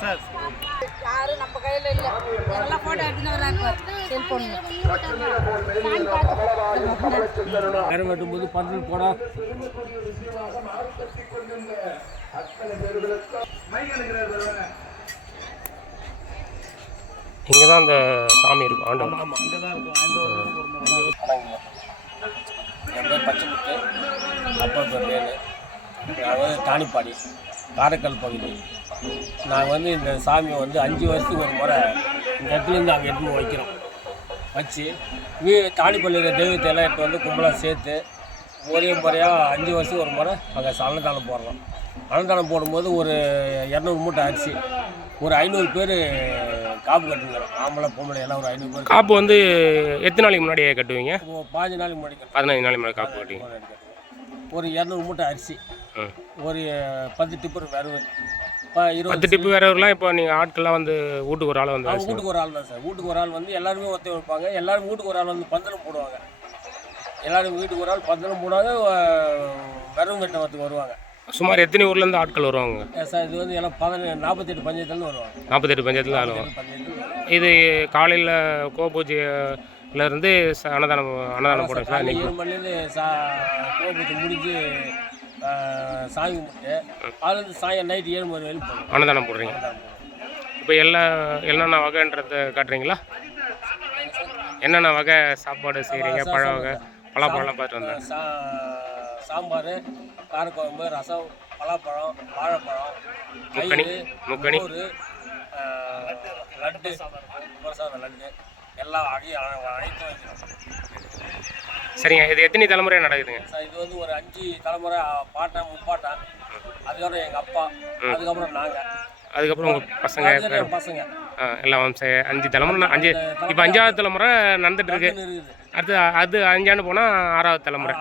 Sir யாரும் நம்ம கையில் இல்லை. எல்லாம் ஃபோட்டோ எடுத்துன்னு வராங்க செல்ஃபோன். கரம் வெட்டும்போது பந்தல் போடா. இங்கே தான் அந்த சாமி இருக்கும் ஆண்டவன். ஆமாம் இங்கே தான் இருக்கும். என் பேர் பச்சைமுத்து, அப்பா பேர் வேலு. நான் வந்து தானிப்பாடி காரைக்கால் பகுதி. நாங்கள் இந்த சாமியை 5 வருஷத்துக்கு ஒரு முறை இந்த இடத்துலேருந்து அங்கே எடுத்து வைக்கிறோம். வச்சு தானிப்பள்ளியில் தெய்வத்தை எல்லாம் எடுத்து கும்பலாக சேர்த்து ஒரே முறையாக 5 வருஷத்துக்கு ஒரு முறை அங்கே அன்னதானம் போடுறோம். அன்னதானம் போடும்போது ஒரு 200 மூட்டை அரிசி, ஒரு 500 பேர் காப்பு கட்டுங்கிறோம். ஆம்பளை பொம்பளை எல்லாம் ஒரு 500 பேர். காப்பு எத்தனை நாளைக்கு முன்னாடியே கட்டுவீங்க? 15 நாளைக்கு முன்னாடி 15 நாளைக்கு முன்னாடி காப்பு கட்டுவீங்க. ஒரு 200 மூட்டை அரிசி, ஒரு 10 டிப்பர் வரவு, 10 டிப்பு வரவுலாம். இப்போ நீங்கள் ஆட்கள்லாம் வீட்டுக்கு ஒரு ஆள் வீட்டுக்கு ஒரு ஆள் தான் சார். வீட்டுக்கு ஒரு ஆள் எல்லாருமே ஒத்த வைப்பாங்க. எல்லாரும் வீட்டுக்கு ஒரு ஆள் பந்தலும் போடுவாங்க. எல்லாரும் வீட்டுக்கு ஒரு ஆள் பந்தலும் போடுவாங்க. வரவு கட்டத்துக்கு வருவாங்க. சுமார் எத்தனை ஊர்லேருந்து ஆட்கள் வருவாங்க சார்? இது எல்லாம் 48 பஞ்சாயத்துலேருந்து வருவாங்க. 48 பஞ்சாயத்துல வருவாங்க. இது காலையில் கோபூஜையிலேருந்து அன்னதானம் போடுறோம் சார். 7 மணிலேருந்து கோபூஜை முடிஞ்சு சாமி கும்பிட்டு அதுலேருந்து சாயம் நைட்டு 7 மணி வரையும் போடுவோம். அன்னதானம் போடுறீங்க. இப்போ என்னென்ன வகைன்றதை காட்டுறீங்களா? என்னென்ன வகை சாப்பாடு செய்கிறீங்க? பழ வகை, பலாப்பழம்லாம் பார்த்துட்டு வந்தேன். சாம்பார், காரக்குழம்பு, ரசம், பலாப்பழம், வாழைப்பழம், முக்கணி, லட்டு, பிரசாதம் லட்டு எல்லாம் அனைத்தும் வைக்கிறோம். சரிங்க. இது எத்தனை தலைமுறையாக நடக்குதுங்க சார்? இது ஒரு 5 தலைமுறை, பாட்டா முப்பாட்டா, அதுக்கப்புறம் எங்கள் அப்பா, அதுக்கப்புறம் நாங்கள், அதுக்கப்புறம் உங்கள் பசங்க எல்லாம் 5 தலைமுறை. இப்போ 5ஆவது தலைமுறை நடந்துட்டு இருக்கு. அது 5 ஆண்டு போனால் 6ஆவது தலைமுறை.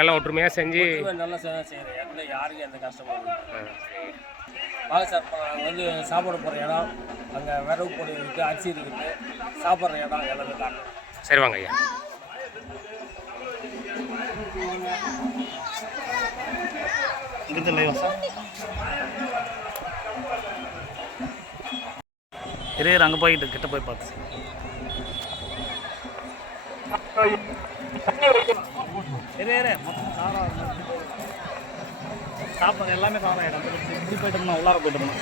எல்லாம் ஒற்றுமையாக செஞ்சு நல்லா செய்கிறேன். யாருக்கும் எந்த கஷ்டமும் வாங்க சார். அங்கே சாப்பாடு போகிற இடம், அங்கே விறகு பொடி இருக்குது, அரிசி இருக்குது, சாப்பிட்ற இடம் எல்லாமே காட்டும். சரி வாங்க ஐயா. இங்கே லைவா சார்? அங்கே போய்கிட்டு கிட்ட போய் பார்த்து மொத்தம் சாப்பாடு எல்லாமே சாரம் இடம். இப்படி போயிட்டோம்னா உள்ளார போயிட்டோம்னா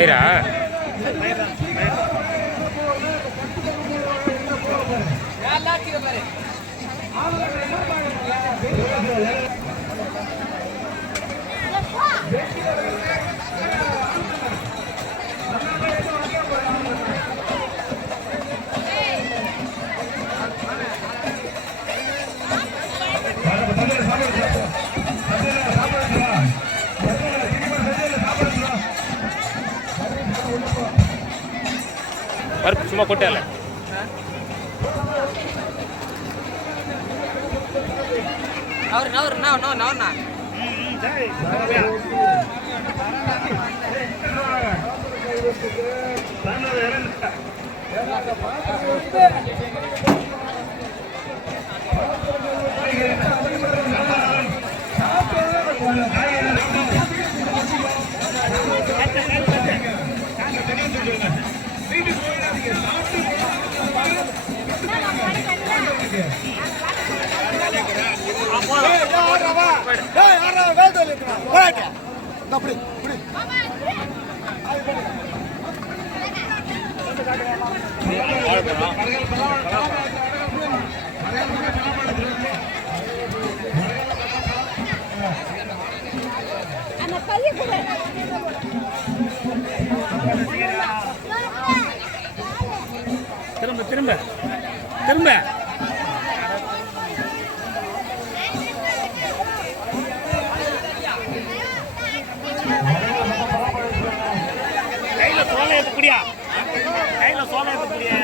ஐரா பருப்பு சும்மா கொட்டல. அந்த பையன் கூட திரும்ப திரும்ப திரும்ப கையில் சோளம் எடுத்துக்கூடியா கையில் சோளம் எடுத்துக்கூடியா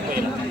போயிடும்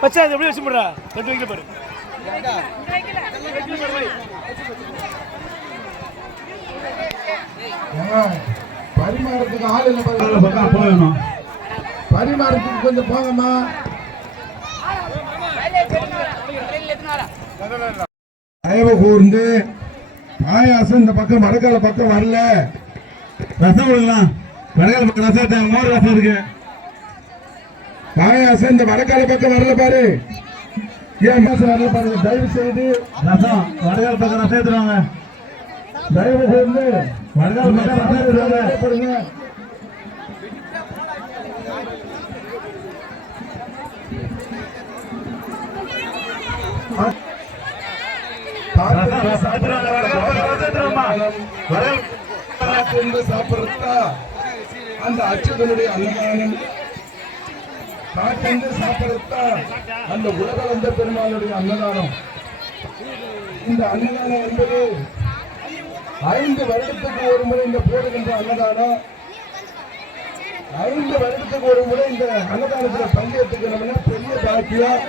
பச்சா அது எப்படி வச்சு போடுறா 2 வைக்கல பாரு பரிமாறத்துக்கு ஆள் இல்லை போகணும் பரிமாறத்துக்கு கொஞ்சம் போங்கம்மா தயவு கூர்ந்து பாயாசம் இந்த பக்கம் வடக்கால பக்கம் வரல ரசம் விடலாம் வடக்கால பக்கம் ரசம் மோர் ரசம் இருக்கு பாயாசம் இந்த வடக்கால பக்கம் வரல பாரு ஏன் மாசம் வரல பாருங்க தயவு செய்து ரசம் வடக்கால பக்கம் ரசம் எடுத்துருவாங்க தயவு செய்து வடக்கால பக்கம் ரசம் எடுத்துருவாங்க போடுங்க சாப்பிடுறதா அந்த அச்சுதனுடைய அன்னதானம் காட்டென்று சாப்பிடுறதா அந்த உலகளந்த பெருமாளுடைய அன்னதானம் இந்த அன்னதானம் என்பது 5 வருடத்துக்கு ஒரு முறை இந்த போடுகின்ற அன்னதானம் 5 வருடத்துக்கு ஒரு முறை இந்த அன்னதானத்துல பங்கேற்றுக்கிறோம்னா பெரிய பாக்கியம்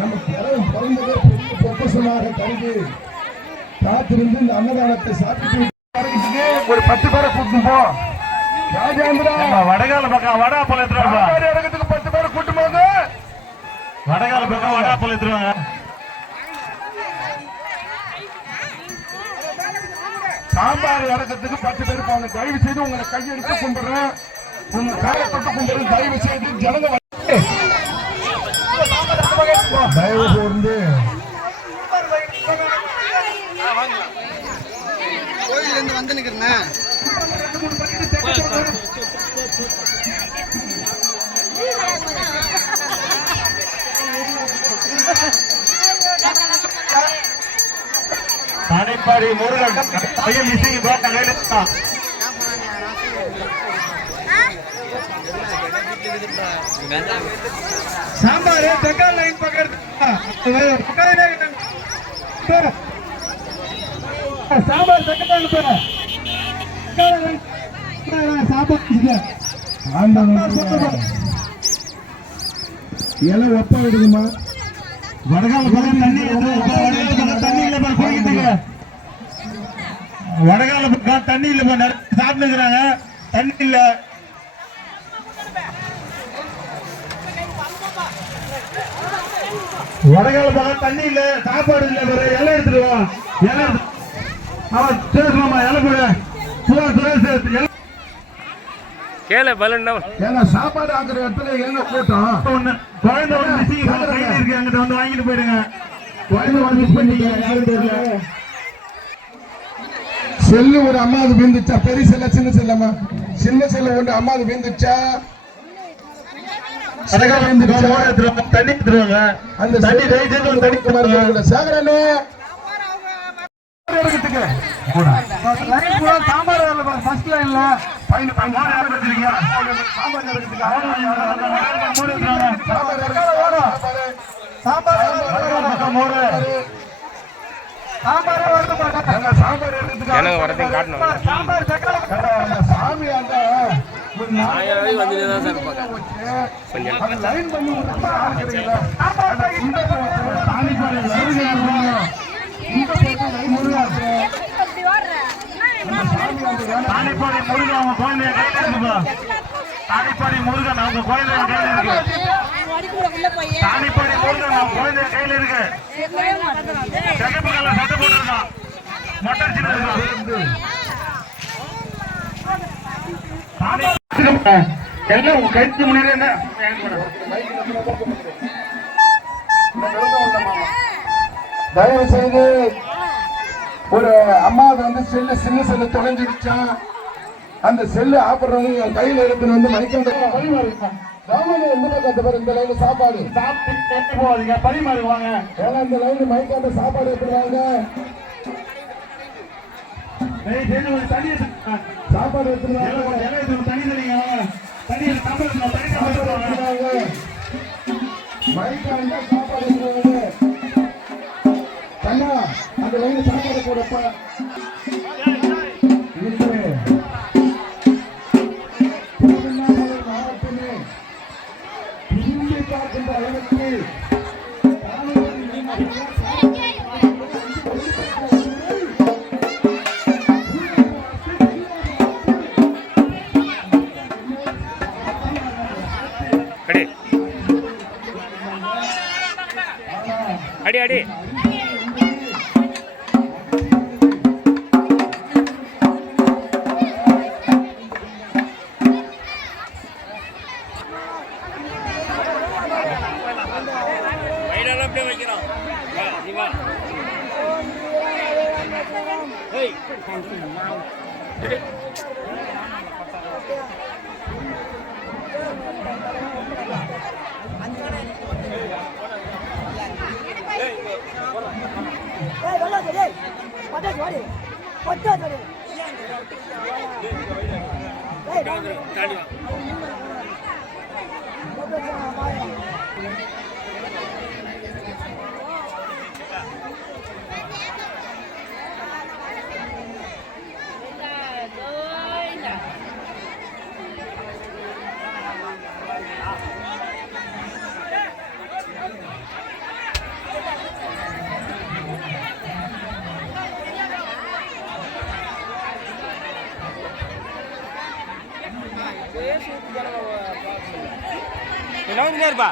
நமக்கு பிறந்ததே பெரிய பொக்கிஷமாக கருதி காத்திருந்து இந்த அன்னதானத்தை சாப்பிட்டு ஒரு 10 பேரை கூட்டு போ ராஜேந்திரா வடகால பக்கம் வடாப்பழம் எடுத்துருவாங்க இடத்துக்கு 10 பேரை கூட்டு போது வடகால பக்கம் வடாப்பழம் எடுத்துருவாங்க சாம்பார் இறக்கத்துக்கு 10 பேர் போங்க தயவு செய்து உங்களை கையெடுத்து கும்பிடுறேன் உங்க காலப்பட்டு கும்பிடுறேன் தயவு செய்து ஜனங்க தயவு கூர்ந்து கோயிலிருந்து வந்து நிக்கிறேன் தனிப்பாடி முருகன் பையன் மிஸ்ஸிங் போட்ட சாம்பார் தக்காளி லைன் பக்கத்து சாம்பார் தக்காளி எல்லாம் ஒப்பா விடுங்கம்மா வடகால பக்கம் தண்ணி தண்ணி இல்ல குடிக்கிறதுக்கு வடகால பக்கம் தண்ணி இல்ல சாப்பிட்டுக்கிறாங்க தண்ணி இல்ல வடகால பக்கம் தண்ணி இல்ல சாப்பாடு இல்ல வேற எல்லாம் எடுத்துருவோம் எல்லாம் அவன் பேசலாமா எல்லாம் கூட கேள பலன் ஏன்னா சாப்பாடு ஆக்குற இடத்துல எங்க கூட்டம் குழந்தை வந்து வாங்கிட்டு போயிடுங்க குழந்தை வந்து பண்ணிக்க யாரும் தெரியல. செல்லு ஒரு அம்மாது வீந்துச்சா, பெரிய செல்ல சின்ன செல்லம்மா, சின்ன செல்ல ஒன்று அம்மாது வீந்துச்சா, தண்ணி எடுத்துருவாங்க. அந்த தண்ணி தண்ணி சேகரனே சாம்பார் ஃபர்ஸ்ட் லைன்ல ஜனங்க வரதையும் காட்டணும். சாமி அந்த வந்துட்டு தான் சார் இருப்பாங்க. கொஞ்சம் லைன் பண்ணி தானிப்பாடி முருகன் அவங்க குழந்தைய கையில இருக்குப்பா. தானிப்பாடி முருகன் அவங்க குழந்தைய கையில இருக்கு. தானிப்பாடி முருகன் அவங்க குழந்தைய கையில இருக்கு. சிகப்பு கலர் சட்டை போட்டிருக்கான், மொட்டை சின்ன எல்லாம் உங்க கைக்கு முன்னாடி என்ன தயவு செய்து ஒரு அம்மா வந்து செல்லு சின்ன செல்லு தொலைஞ்சிடுச்சான். அந்த செல்லு ஆப்படுறவங்க என் கையில எடுத்துன்னு வந்து மணிக்கண்ட எந்த பக்கம் பேர் இந்த லைன் சாப்பாடு சாப்பிட்டு போவாதீங்க, பரிமாறுவாங்க. ஏன்னா இந்த லைன் மணிக்கண்ட சாப்பாடு எடுத்துருவாங்க, தண்ணி சாப்பாடு எடுத்துருவாங்க, தண்ணி தரீங்க, தண்ணி எடுத்துருவாங்க, மணிக்கண்ட சாப்பாடு எடுத்துருவாங்க. கண்ணா அந்த லைன் சாப்பாடு போடப்பா. மாவட்டமே திரும்பி பார்க்கின்ற அளவுக்கு அடி அடி இருப்பா.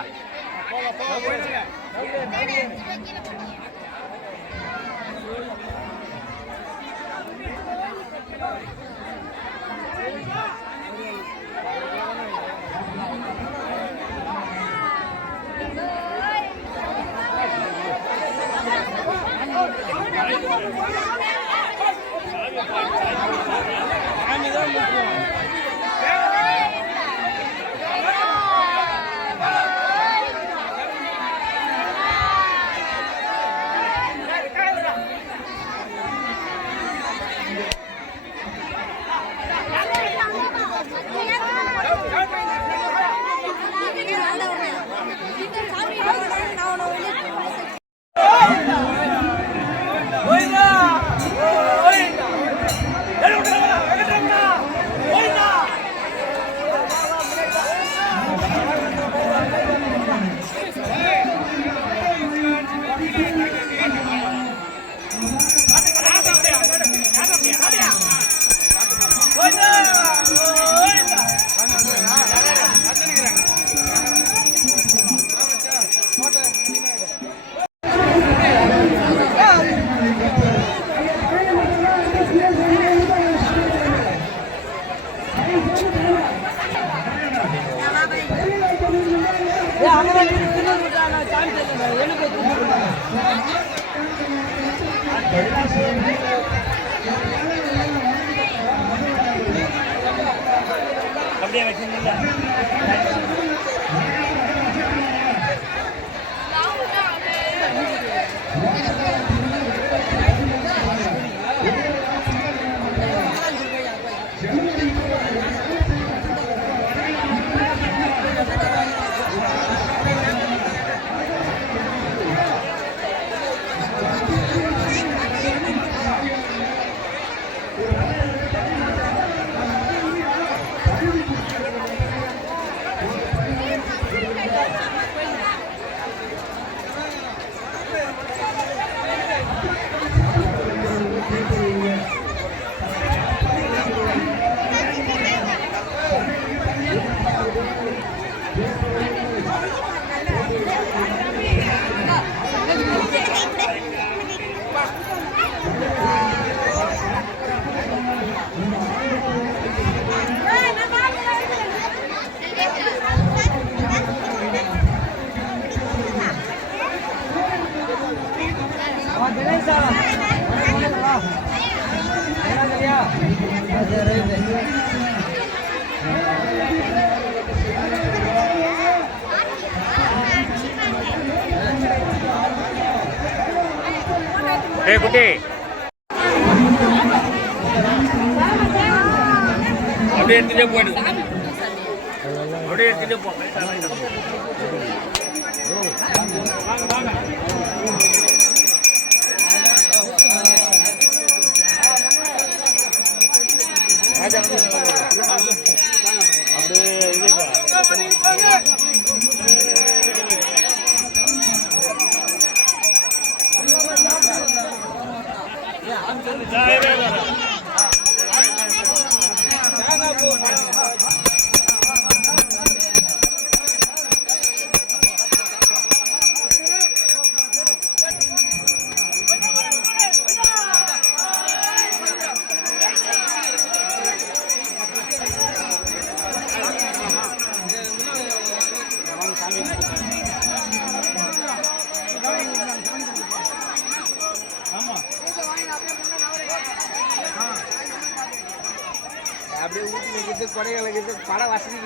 அங்கே அப்படியே வச்சுருந்தீங்க. ஏய் குட்டி அப்படியே எடுத்துகிட்டே போயிடு, அப்படியே எடுத்துகிட்டே போ. அப்படியே இது அப்படியே ஊட்டி வைக்கிறது, கொடை வைக்கிறது, பட வசதி